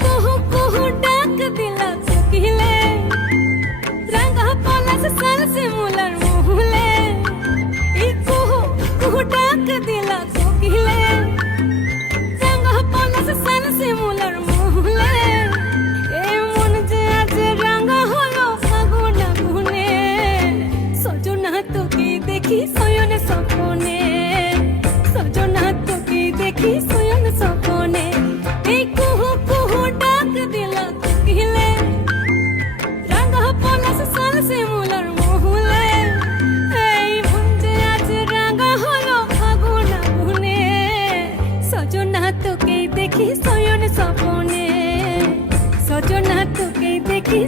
কুহু কুহু ডাক দিলা কোকিলে, রাঙা পলাশ সালসে মুলার মহুলে। এই কুহু কুহু ডাক দিলা কোকিলে, রাঙা পলাশ সালসে মুলার মহুলে। এই মন যে আজ রাঙা হলো ফাগুন আগুনে, সজনা তোকে দেখি শয়ন স্বপনে, সজনা তোকে দেখি শয়ন স্বপনে। এই কুহু কুহু ডাক দিলা কোকিলে, রাঙা পলাশ সালসে মুলার মহুলে। এই মন যে আজ রাঙা হলো ফাগুন আগুনে, সজনা তোকে দেখি শয়ন স্বপনে, সজনা তোকে দেখি